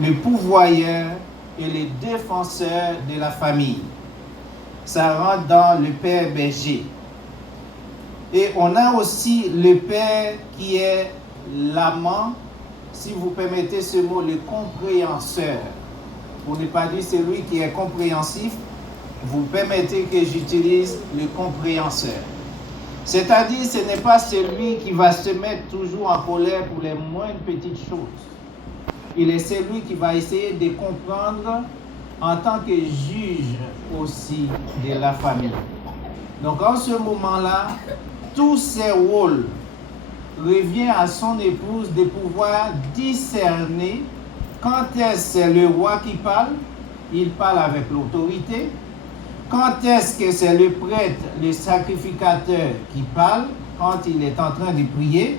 le pourvoyeur et le défenseur de la famille. Ça rentre dans le père berger. Et on a aussi le père qui est l'amant, si vous permettez ce mot, le compréhenseur. Pour ne pas dire celui qui est compréhensif, vous permettez que j'utilise le compréhenseur. C'est-à-dire, ce n'est pas celui qui va se mettre toujours en colère pour les moindres petites choses. Il est celui qui va essayer de comprendre en tant que juge aussi de la famille. Donc, en ce moment-là, tous ces rôles reviennent à son épouse de pouvoir discerner quand est-ce que c'est le roi qui parle, il parle avec l'autorité. Quand est-ce que c'est le prêtre, le sacrificateur qui parle, quand il est en train de prier.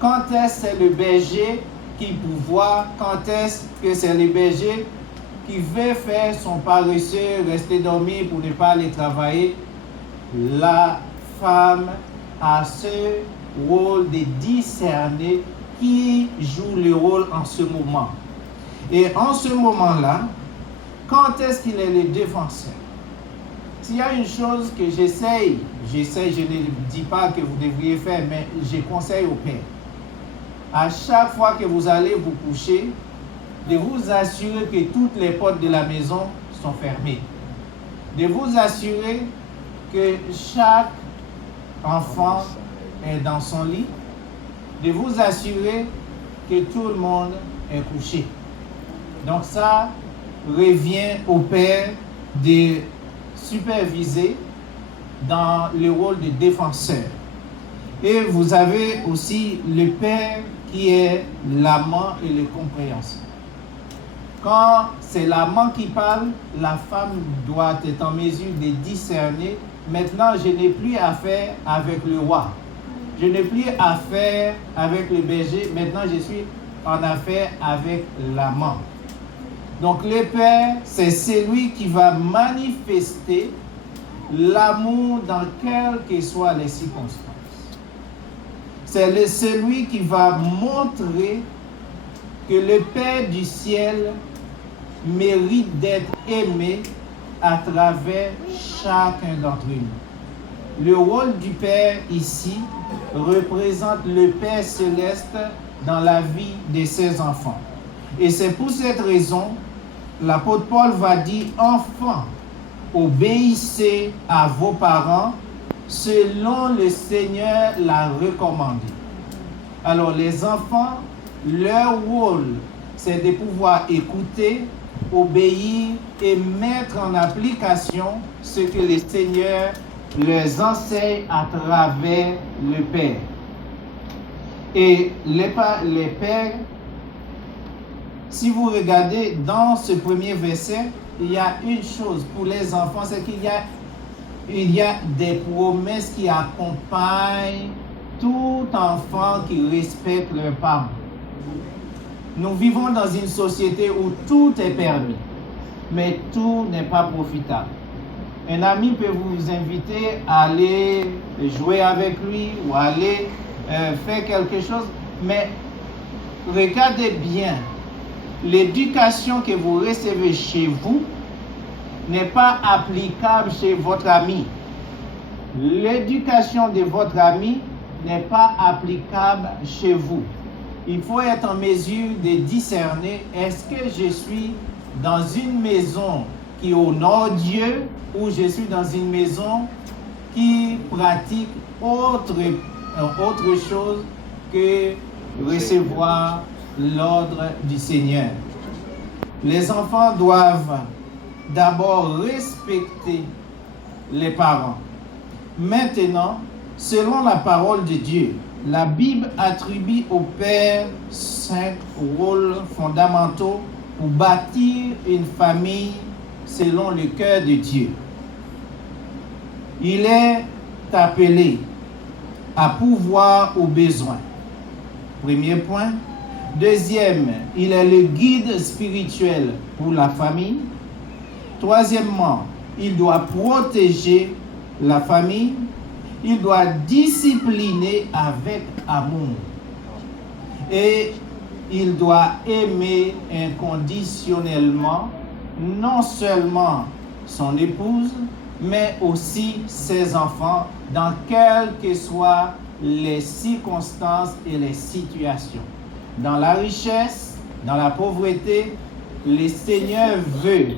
Quand est-ce que c'est le berger qui pourvoit, quand est-ce que c'est le berger qui veut faire son paresseux, rester dormir pour ne pas aller travailler. La femme a ce rôle de discerner qui joue le rôle en ce moment. Et en ce moment-là, quand est-ce qu'il est le défenseur? S'il y a une chose que j'essaye, je ne dis pas que vous devriez faire, mais je conseille au père. À chaque fois que vous allez vous coucher, de vous assurer que toutes les portes de la maison sont fermées. De vous assurer que chaque enfant est dans son lit. De vous assurer que tout le monde est couché. Donc ça revient au père de superviser dans le rôle de défenseur. Et vous avez aussi le père qui est l'amant et le compréhenseur. Quand c'est l'amant qui parle, la femme doit être en mesure de discerner. Maintenant, je n'ai plus affaire avec le roi. Je n'ai plus affaire avec le berger. Maintenant, je suis en affaire avec l'amant. Donc, le père, c'est celui qui va manifester l'amour dans quelles que soient les circonstances. C'est celui qui va montrer que le Père du ciel mérite d'être aimé à travers chacun d'entre nous. Le rôle du Père ici représente le Père céleste dans la vie de ses enfants. Et c'est pour cette raison, l'apôtre Paul va dire, enfants, obéissez à vos parents selon le Seigneur l'a recommandé. Alors les enfants, leur rôle, c'est de pouvoir écouter, obéir et mettre en application ce que le Seigneur leur enseigne à travers le Père. Et les pères, si vous regardez dans ce premier verset, il y a une chose pour les enfants, c'est qu'il y a des promesses qui accompagnent tout enfant qui respecte leurs parents. Nous vivons dans une société où tout est permis, mais tout n'est pas profitable. Un ami peut vous inviter à aller jouer avec lui ou aller faire quelque chose, mais regardez bien, l'éducation que vous recevez chez vous n'est pas applicable chez votre ami. L'éducation de votre ami n'est pas applicable chez vous. Il faut être en mesure de discerner, est-ce que je suis dans une maison qui honore Dieu ou je suis dans une maison qui pratique autre chose que recevoir l'ordre du Seigneur. Les enfants doivent d'abord respecter les parents. Maintenant, selon la parole de Dieu, la Bible attribue au Père 5 rôles fondamentaux pour bâtir une famille selon le cœur de Dieu. Il est appelé à pourvoir aux besoins. Premier point. Deuxième, il est le guide spirituel pour la famille. Troisièmement, il doit protéger la famille. Il doit discipliner avec amour. Et il doit aimer inconditionnellement non seulement son épouse, mais aussi ses enfants, dans quelles que soient les circonstances et les situations. Dans la richesse, dans la pauvreté, le Seigneur veut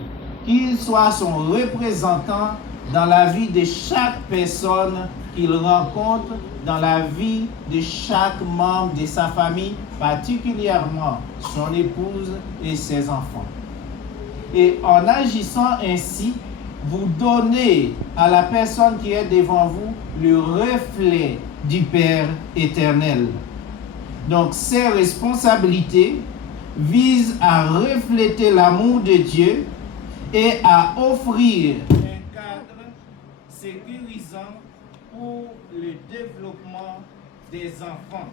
qu'il soit son représentant dans la vie de chaque personne qu'il rencontre, dans la vie de chaque membre de sa famille, particulièrement son épouse et ses enfants. Et en agissant ainsi, vous donnez à la personne qui est devant vous le reflet du Père éternel. Donc, ces responsabilités visent à refléter l'amour de Dieu et à offrir un cadre sécurisant pour le développement des enfants.